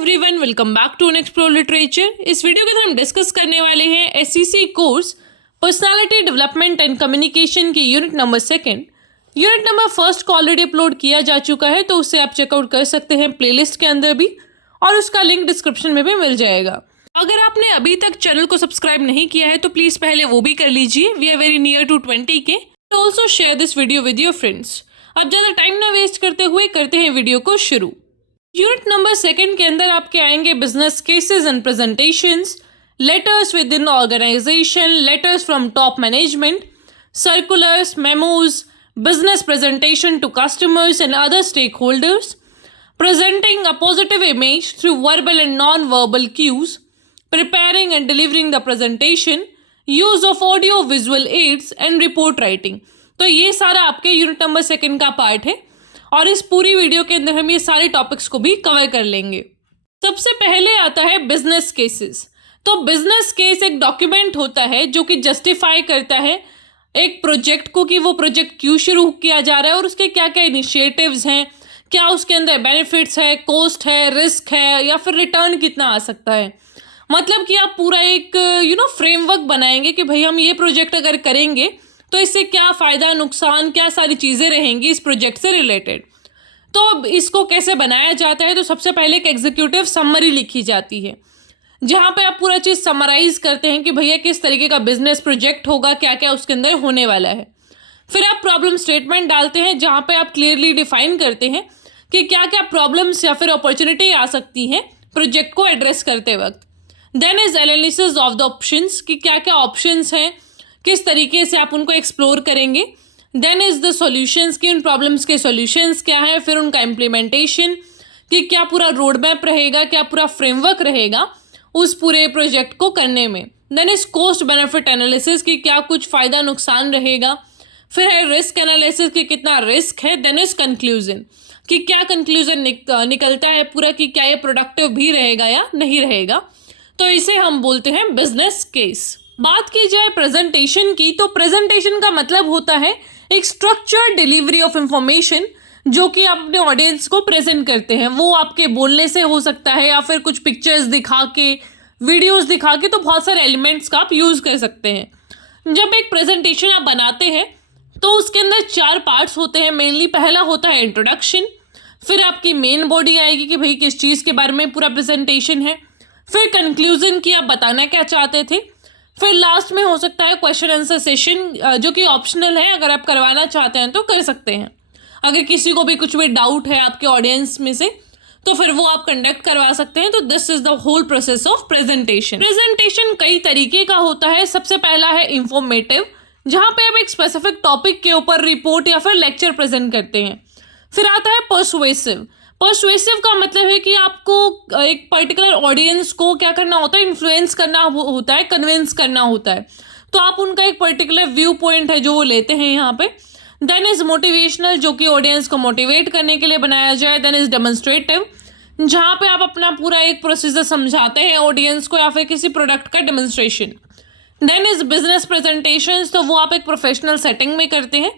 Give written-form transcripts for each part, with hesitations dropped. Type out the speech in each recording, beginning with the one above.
Everyone, welcome back to explore literature. इस video के अंदर हम डिस्कस करने वाले हैं SCC course personality development and communication की यूनिट नंबर 2। यूनिट नंबर 1 को ऑलरेडी अपलोड किया जा चुका है, तो उससे आप चेकआउट कर सकते हैं प्लेलिस्ट के अंदर भी, और उसका लिंक डिस्क्रिप्शन में भी मिल जाएगा। अगर आपने अभी तक चैनल को सब्सक्राइब नहीं किया है तो प्लीज़ पहले वो भी कर लीजिए। We are very near to 20 K. Also share this video with your friends. अब ज़्यादा टाइम ना वेस्ट करते हुए करते हैं वीडियो को शुरू। यूनिट नंबर 2 के अंदर आपके आएंगे business cases and presentations, letters within organisation, letters from top management, circulars, memos, business presentation to customers and other stakeholders, presenting a positive image through verbal and non-verbal cues, preparing and delivering the presentation, use of audio visual aids and report writing। तो ये सारा आपके unit number 2 का part है, और इस पूरी video के अंदर हम ये सारे टॉपिक्स को भी कवर कर लेंगे। सबसे पहले आता है बिजनेस केसेस। तो बिजनेस केस एक डॉक्यूमेंट होता है जो कि जस्टिफाई करता है एक प्रोजेक्ट को कि वो प्रोजेक्ट क्यों शुरू किया जा रहा है और उसके क्या क्या इनिशिएटिव्स हैं, क्या उसके अंदर बेनिफिट्स है, कॉस्ट है, रिस्क है, या फिर रिटर्न कितना आ सकता है। मतलब कि आप पूरा एक फ्रेमवर्क बनाएंगे कि भाई हम ये प्रोजेक्ट अगर करेंगे तो इससे क्या फ़ायदा, नुकसान, क्या सारी चीज़ें रहेंगी इस प्रोजेक्ट से रिलेटेड। तो अब इसको कैसे बनाया जाता है, तो सबसे पहले एक एग्जीक्यूटिव समरी लिखी जाती है जहाँ पे आप पूरा चीज़ समराइज करते हैं कि भैया किस तरीके का बिजनेस प्रोजेक्ट होगा, क्या क्या उसके अंदर होने वाला है। फिर आप प्रॉब्लम स्टेटमेंट डालते हैं जहाँ पे आप क्लियरली डिफाइन करते हैं कि क्या क्या प्रॉब्लम्स या फिर अपॉर्चुनिटी आ सकती हैं प्रोजेक्ट को एड्रेस करते वक्त। Then is analysis of the options कि क्या क्या ऑप्शंस हैं, किस तरीके से आप उनको एक्सप्लोर करेंगे। देन इज द सॉल्यूशंस कि उन प्रॉब्लम्स के सॉल्यूशंस क्या हैं, फिर उनका इम्प्लीमेंटेशन कि क्या पूरा रोड मैप रहेगा, क्या पूरा फ्रेमवर्क रहेगा उस पूरे प्रोजेक्ट को करने में। Then is cost benefit analysis कि क्या कुछ फ़ायदा नुकसान रहेगा। फिर है रिस्क एनालिसिस कि कितना रिस्क है। देन इज कंक्लूजन कि क्या कंक्लूजन निकलता है पूरा कि क्या ये प्रोडक्टिव भी रहेगा या नहीं रहेगा। तो इसे हम बोलते हैं बिजनेस केस। बात की जाए प्रेजेंटेशन की, तो प्रेजेंटेशन का मतलब होता है एक स्ट्रक्चर्ड डिलीवरी ऑफ इंफॉर्मेशन जो कि आप अपने ऑडियंस को प्रेजेंट करते हैं। वो आपके बोलने से हो सकता है या फिर कुछ पिक्चर्स दिखा के, वीडियोस दिखा के, तो बहुत सारे एलिमेंट्स का आप यूज़ कर सकते हैं। जब एक प्रेजेंटेशन आप बनाते हैं तो उसके अंदर 4 पार्ट्स होते हैं मेनली। पहला होता है इंट्रोडक्शन, फिर आपकी मेन बॉडी आएगी कि भाई किस चीज़ के बारे में पूरा प्रेजेंटेशन है, फिर कंक्लूजन कि आप बताना क्या चाहते थे, फिर लास्ट में हो सकता है क्वेश्चन आंसर सेशन जो कि ऑप्शनल है, अगर आप करवाना चाहते हैं तो कर सकते हैं। अगर किसी को भी कुछ भी डाउट है आपके ऑडियंस में से तो फिर वो आप कंडक्ट करवा सकते हैं। तो this is the whole process of presentation. Presentation कई तरीके का होता है। सबसे पहला है इंफॉर्मेटिव, जहाँ पे आप एक स्पेसिफिक टॉपिक के ऊपर रिपोर्ट या फिर लेक्चर प्रेजेंट करते हैं। फिर आता है पर्सुएसिव। पर्सुएसिव का मतलब है कि आपको एक पर्टिकुलर ऑडियंस को क्या करना होता है, इन्फ्लुएंस करना होता है, कन्विंस करना होता है। तो आप उनका एक पर्टिकुलर व्यू पॉइंट है जो वो लेते हैं यहाँ पे। देन इज मोटिवेशनल, जो कि ऑडियंस को मोटिवेट करने के लिए बनाया जाए। देन इज डेमोन्स्ट्रेटिव, जहाँ पे आप अपना पूरा एक प्रोसीजर समझाते हैं ऑडियंस को या फिर किसी प्रोडक्ट का demonstration. Then is business presentations, तो वो आप एक प्रोफेशनल सेटिंग में करते हैं।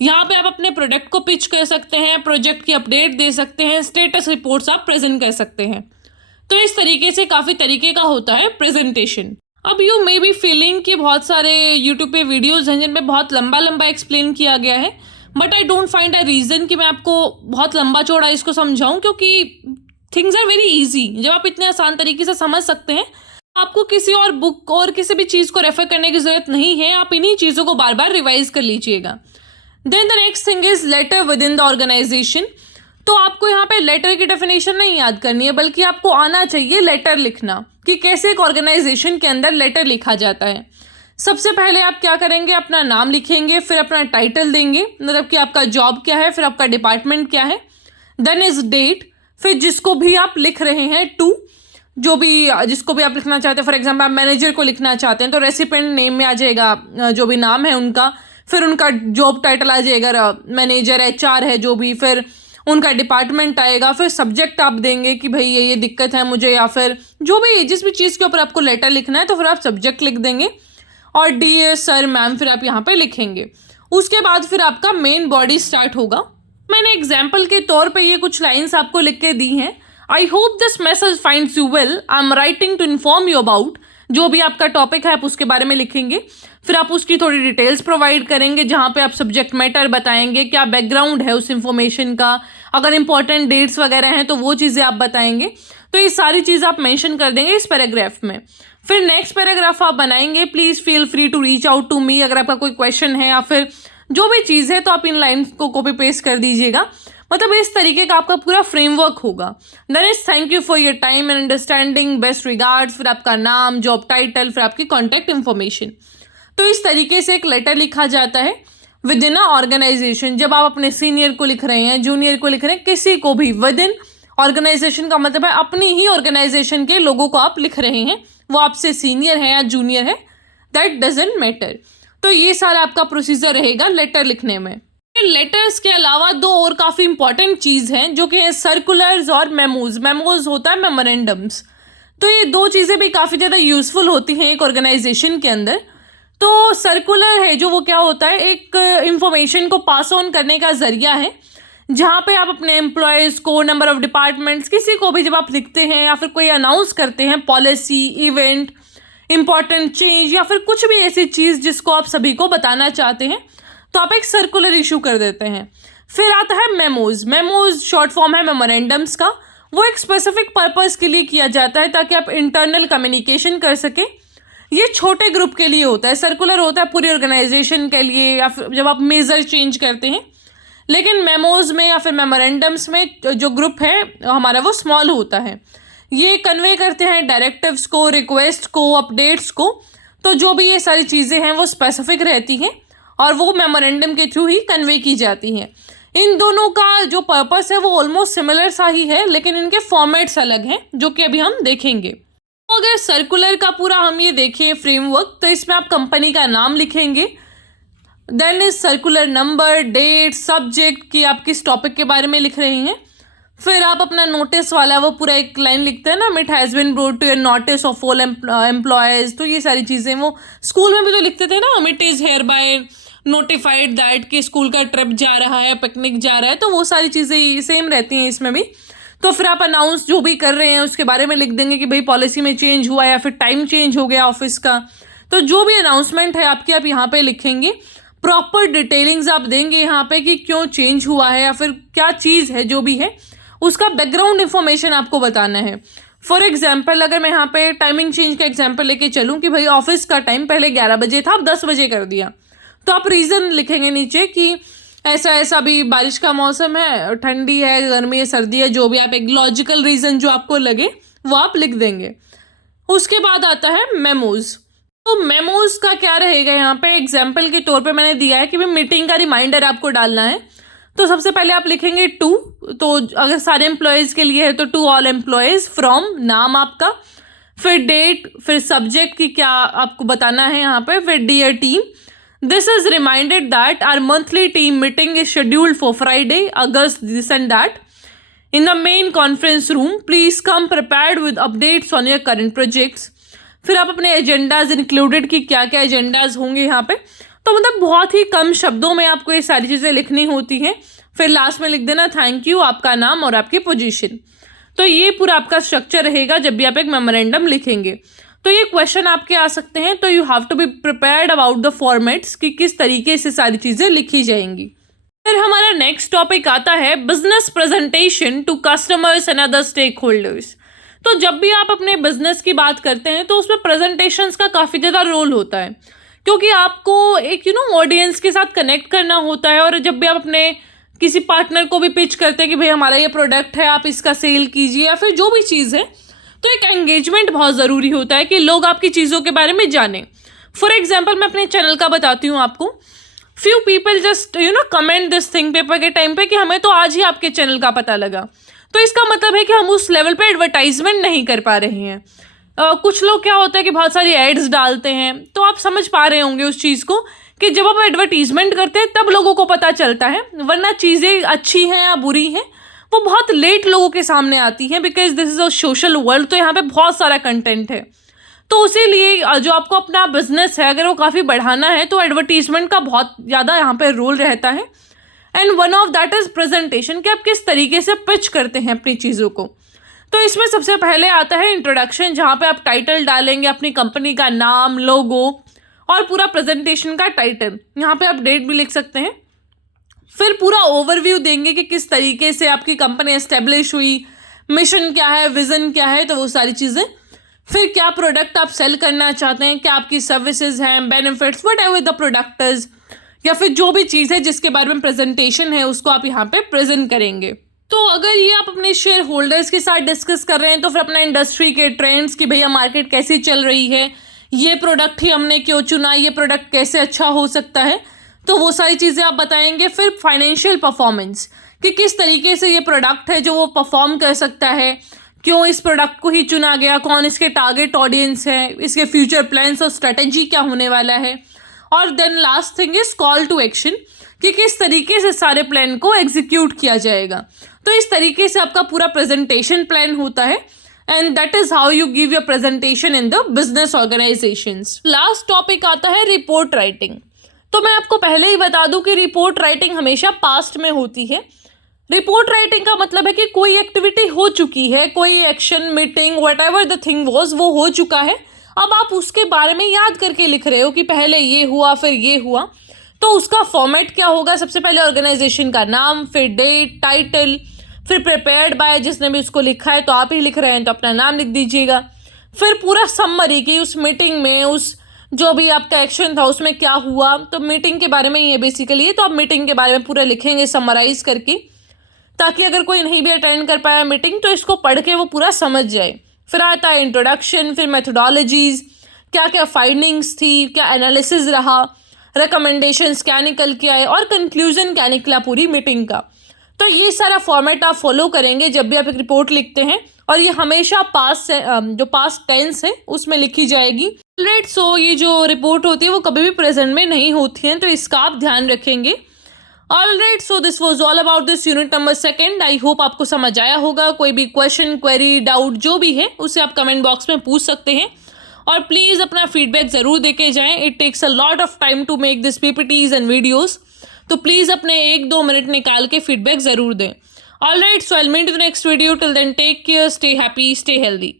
यहाँ पे आप अपने प्रोडक्ट को पिच कर सकते हैं, प्रोजेक्ट की अपडेट दे सकते हैं, स्टेटस रिपोर्ट्स आप प्रेजेंट कर सकते हैं। तो इस तरीके से काफ़ी तरीके का होता है प्रेजेंटेशन। अब यू मे बी फीलिंग कि बहुत सारे यूट्यूब पे वीडियोस हैं जिनमें बहुत लंबा लंबा एक्सप्लेन किया गया है, but I don't find a reason कि मैं आपको बहुत लंबा चौड़ा इसको समझाऊँ, क्योंकि थिंग्स आर वेरी ईजी। जब आप इतने आसान तरीके से समझ सकते हैं, आपको किसी और बुक और किसी भी चीज़ को रेफर करने की ज़रूरत नहीं है। आप इन्हीं चीज़ों को बार बार रिवाइज कर लीजिएगा। Then the next thing is letter within the organisation. तो आपको यहाँ पे लेटर की डेफिनेशन नहीं याद करनी है, बल्कि आपको आना चाहिए लेटर लिखना कि कैसे एक ऑर्गेनाइजेशन के अंदर लेटर लिखा जाता है। सबसे पहले आप क्या करेंगे, अपना नाम लिखेंगे, फिर अपना टाइटल देंगे, मतलब कि आपका जॉब क्या है, फिर आपका डिपार्टमेंट क्या है। देन इज डेट, फिर जिसको भी आप लिख रहे हैं टू, जिसको भी आप लिखना चाहते हैं। फॉर एग्जाम्पल आप मैनेजर को लिखना चाहते हैं तो रेसिपेंट नेम में आ जाएगा जो भी नाम है उनका, फिर उनका जॉब टाइटल आ जाएगा मैनेजर, HR है जो भी, फिर उनका डिपार्टमेंट आएगा, फिर सब्जेक्ट आप देंगे कि भाई ये दिक्कत है मुझे, या फिर जो भी जिस भी चीज़ के ऊपर आपको लेटर लिखना है तो फिर आप सब्जेक्ट लिख देंगे, और डियर सर, मैम फिर आप यहाँ पे लिखेंगे। उसके बाद फिर आपका मेन बॉडी स्टार्ट होगा। मैंने एग्जाम्पल के तौर पे ये कुछ लाइन्स आपको लिख के दी हैं। I hope this message finds you well. I am writing to inform you about, जो भी आपका टॉपिक है आप उसके बारे में लिखेंगे, फिर आप उसकी थोड़ी डिटेल्स प्रोवाइड करेंगे जहाँ पे आप सब्जेक्ट मैटर बताएंगे, क्या बैकग्राउंड है उस इंफॉर्मेशन का, अगर इंपॉर्टेंट डेट्स वगैरह हैं तो वो चीज़ें आप बताएंगे। तो ये सारी चीज़ आप मेंशन कर देंगे इस पैराग्राफ में। फिर नेक्स्ट पैराग्राफ आप बनाएंगे, please feel free to reach out to me. अगर आपका कोई क्वेश्चन है या फिर जो भी चीज़ है तो आप इन लाइन्स को कॉपी पेस्ट कर दीजिएगा। मतलब इस तरीके का आपका पूरा फ्रेमवर्क होगा। Then is thank you for your time and understanding, best regards, फिर आपका नाम, जॉब टाइटल, फिर आपकी कॉन्टैक्ट इन्फॉर्मेशन। तो इस तरीके से एक लेटर लिखा जाता है विद इन अ ऑर्गेनाइजेशन। जब आप अपने सीनियर को लिख रहे हैं, जूनियर को लिख रहे हैं, किसी को भी विद इन ऑर्गेनाइजेशन का मतलब है अपनी ही ऑर्गेनाइजेशन के लोगों को आप लिख रहे हैं, वो आपसे सीनियर है या जूनियर है, दैट डजेंट मैटर। तो ये सारा आपका प्रोसीजर रहेगा लेटर लिखने में। लेटर्स के अलावा दो और काफ़ी इंपॉर्टेंट चीज़ हैं जो कि सर्कुलर्स और मेमोज। मेमोज होता है मेमोरेंडम्स। तो ये दो चीज़ें भी काफ़ी ज़्यादा यूज़फुल होती हैं एक ऑर्गेनाइजेशन के अंदर। तो सर्कुलर है जो, वो क्या होता है, एक इंफॉर्मेशन को पास ऑन करने का ज़रिया है जहाँ पे आप अपने एम्प्लॉयज़ को, नंबर ऑफ़ डिपार्टमेंट्स, किसी को भी जब आप लिखते हैं या फिर कोई अनाउंस करते हैं, पॉलिसी, इवेंट, इम्पॉर्टेंट चेंज या फिर कुछ भी ऐसी चीज़ जिसको आप सभी को बताना चाहते हैं, तो आप एक सर्कुलर इशू कर देते हैं। फिर आता है मेमोज। मेमोज शॉर्ट फॉर्म है मेमोरेंडम्स का। वो एक स्पेसिफिक पर्पस के लिए किया जाता है ताकि आप इंटरनल कम्युनिकेशन कर सकें। ये छोटे ग्रुप के लिए होता है, सर्कुलर होता है पूरी ऑर्गेनाइजेशन के लिए या फिर जब आप मेजर चेंज करते हैं। लेकिन मेमोज में या फिर मेमोरेंडम्स में जो ग्रुप है हमारा वो स्मॉल होता है। ये कन्वे करते हैं डायरेक्टिव्स को, रिक्वेस्ट को, अपडेट्स को। तो जो भी ये सारी चीज़ें हैं वो स्पेसिफिक रहती हैं और वो मेमोरेंडम के थ्रू ही कन्वे की जाती हैं। इन दोनों का जो पर्पस है वो ऑलमोस्ट सिमिलर सा ही है, लेकिन इनके फॉर्मेट्स अलग हैं जो कि अभी हम देखेंगे। तो अगर सर्कुलर का पूरा हम ये देखें फ्रेमवर्क, तो इसमें आप कंपनी का नाम लिखेंगे, then is circular number, date, subject कि आप किस टॉपिक के बारे में लिख रहे हैं। फिर आप अपना नोटिस वाला वो पूरा एक लाइन लिखते हैं ना, it has been brought to your notice of all employees. तो ये सारी चीज़ें वो स्कूल में भी तो लिखते थे ना, it is hereby notified that कि स्कूल का ट्रिप जा रहा है, पिकनिक जा रहा है। तो वो सारी चीज़ें सेम रहती हैं इसमें भी। तो फिर आप अनाउंस जो भी कर रहे हैं उसके बारे में लिख देंगे कि भाई पॉलिसी में चेंज हुआ या फिर टाइम चेंज हो गया ऑफिस का। तो जो भी अनाउंसमेंट है आपकी, आप यहाँ पे लिखेंगे। प्रॉपर डिटेलिंग्स आप देंगे यहाँ पे कि क्यों चेंज हुआ है या फिर क्या चीज़ है, जो भी है उसका बैकग्राउंड इन्फॉर्मेशन आपको बताना है। फॉर एग्जाम्पल अगर मैं यहाँ पे टाइमिंग चेंज का एग्जाम्पल लेके चलूँ कि भाई ऑफिस का टाइम पहले 11 बजे था, अब 10 बजे कर दिया, तो आप रीज़न लिखेंगे नीचे कि ऐसा ऐसा, अभी बारिश का मौसम है, ठंडी है, गर्मी है, सर्दी है, जो भी आप एक लॉजिकल रीज़न जो आपको लगे वो आप लिख देंगे। उसके बाद आता है मेमोज। तो मेमोज का क्या रहेगा, यहाँ पे एग्जाम्पल के तौर पे मैंने दिया है कि भाई मीटिंग का रिमाइंडर आपको डालना है। तो सबसे पहले आप लिखेंगे टू, तो अगर सारे एम्प्लॉयज़ के लिए है तो टू ऑल एम्प्लॉयज़, फ्रॉम नाम आपका, फिर डेट, फिर सब्जेक्ट की क्या आपको बताना है यहाँ पे, फिर dear team, this is reminded that our monthly team meeting is scheduled for Friday August this and that in the main conference room, please come prepared with updates on your current projects. फिर आप अपने agendas included कि क्या क्या agendas होंगे यहाँ पे। तो मतलब बहुत ही कम शब्दों में आपको ये सारी चीज़ें लिखनी होती हैं। फिर लास्ट में लिख देना थैंक यू, आपका नाम और आपकी पोजीशन। तो ये पूरा आपका स्ट्रक्चर रहेगा जब भी आप एक मेमोरेंडम लिखेंगे। तो ये क्वेश्चन आपके आ सकते हैं, तो you have to be prepared about the formats कि किस तरीके से सारी चीज़ें लिखी जाएंगी। फिर हमारा नेक्स्ट टॉपिक आता है business presentation to customers and other stakeholders. तो जब भी आप अपने बिजनेस की बात करते हैं तो उसमें प्रेजेंटेशंस का काफ़ी ज़्यादा रोल होता है, क्योंकि आपको एक ऑडियंस के साथ कनेक्ट करना होता है। और जब भी आप अपने किसी पार्टनर को भी पिच करते हैं कि भाई हमारा ये प्रोडक्ट है, आप इसका सेल कीजिए या फिर जो भी चीज़ है, तो एक एंगेजमेंट बहुत ज़रूरी होता है कि लोग आपकी चीज़ों के बारे में जानें। फॉर एग्जाम्पल मैं अपने चैनल का बताती हूँ आपको। Few people just comment this thing paper के टाइम पे कि हमें तो आज ही आपके चैनल का पता लगा। तो इसका मतलब है कि हम उस लेवल पे एडवर्टाइजमेंट नहीं कर पा रहे हैं। कुछ लोग क्या होता है कि बहुत सारी एड्स डालते हैं, तो आप समझ पा रहे होंगे उस चीज़ को कि जब आप एडवर्टीजमेंट करते हैं तब लोगों को पता चलता है, वरना चीज़ें अच्छी हैं या बुरी हैं वो बहुत लेट लोगों के सामने आती हैं, because this is a social world. तो यहाँ पे बहुत सारा कंटेंट है, तो इसीलिए जो आपको अपना बिजनेस है अगर वो काफ़ी बढ़ाना है तो एडवर्टीजमेंट का बहुत ज़्यादा यहाँ पे रोल रहता है। And one of that is presentation, कि आप किस तरीके से पिच करते हैं अपनी चीज़ों को। तो इसमें सबसे पहले आता है इंट्रोडक्शन, जहाँ पे आप टाइटल डालेंगे, अपनी कंपनी का नाम, लोगो और पूरा प्रेजेंटेशन का टाइटल। यहाँ पे आप डेट भी लिख सकते हैं। फिर पूरा ओवरव्यू देंगे कि किस तरीके से आपकी कंपनी एस्टेब्लिश हुई, मिशन क्या है, विजन क्या है, तो वो सारी चीज़ें। फिर क्या प्रोडक्ट आप सेल करना चाहते हैं, क्या आपकी सर्विसेज हैं, benefits, what ever the product is, या फिर जो भी चीज़ है जिसके बारे में प्रेजेंटेशन है उसको आप यहाँ पे प्रेजेंट करेंगे। तो अगर ये आप अपने शेयर होल्डर्स के साथ डिस्कस कर रहे हैं तो फिर अपना इंडस्ट्री के ट्रेंड्स की भैया मार्केट कैसी चल रही है, ये प्रोडक्ट ही हमने क्यों चुना, ये प्रोडक्ट कैसे अच्छा हो सकता है, तो वो सारी चीज़ें आप बताएंगे। फिर फाइनेंशियल परफॉर्मेंस कि किस तरीके से ये प्रोडक्ट है जो वो परफॉर्म कर सकता है, क्यों इस प्रोडक्ट को ही चुना गया, कौन इसके टारगेट ऑडियंस है, इसके फ्यूचर प्लान्स और स्ट्रेटेजी क्या होने वाला है। और then last thing is call to action कि किस तरीके से सारे प्लान को एग्जीक्यूट किया जाएगा। तो इस तरीके से आपका पूरा प्रेजेंटेशन प्लान होता है and that is how you give your presentation in the business organisations. Last topic आता है रिपोर्ट राइटिंग। तो मैं आपको पहले ही बता दूं कि रिपोर्ट राइटिंग हमेशा पास्ट में होती है। रिपोर्ट राइटिंग का मतलब है कि कोई एक्टिविटी हो चुकी है, कोई action, meeting, what ever the thing was, वो हो चुका है। अब आप उसके बारे में याद करके लिख रहे हो कि पहले ये हुआ, फिर ये हुआ। तो उसका फॉर्मेट क्या होगा, सबसे पहले ऑर्गेनाइजेशन का नाम, फिर डेट, टाइटल, फिर प्रिपेयर्ड बाय, जिसने भी उसको लिखा है तो आप ही लिख रहे हैं तो अपना नाम लिख दीजिएगा। फिर पूरा समरी कि उस मीटिंग में उस जो भी आपका एक्शन था उसमें क्या हुआ, तो मीटिंग के बारे में ये बेसिकली है, तो आप मीटिंग के बारे में पूरा लिखेंगे समराइज करके, ताकि अगर कोई नहीं भी अटेंड कर पाया मीटिंग तो इसको पढ़ के वो पूरा समझ जाए। फिर आता है इंट्रोडक्शन, फिर मेथोडोलॉजीज, क्या क्या फाइंडिंग्स थी, क्या एनालिसिस रहा, रिकमेंडेशंस क्या निकल के आए और कंक्लूजन क्या निकला पूरी मीटिंग का। तो ये सारा फॉर्मेट आप फॉलो करेंगे जब भी आप एक रिपोर्ट लिखते हैं, और ये हमेशा पास्ट जो पास्ट टेंस है उसमें लिखी जाएगी। राइट, सो ये जो रिपोर्ट होती है वो कभी भी प्रेजेंट में नहीं होती हैं, तो इसका आप ध्यान रखेंगे। Alright, so this was all about this unit number 2। I hope आपको समझ आया होगा। कोई भी क्वेश्चन, क्वेरी, डाउट जो भी है उसे आप कमेंट बॉक्स में पूछ सकते हैं, और प्लीज़ अपना फीडबैक ज़रूर देके जाएं। It takes a lot of time to make this PPTs and videos, तो प्लीज़ अपने 1-2 मिनट निकाल के फीडबैक ज़रूर दें। Alright, so I will meet in the next video. Till then take care, stay happy, stay healthy.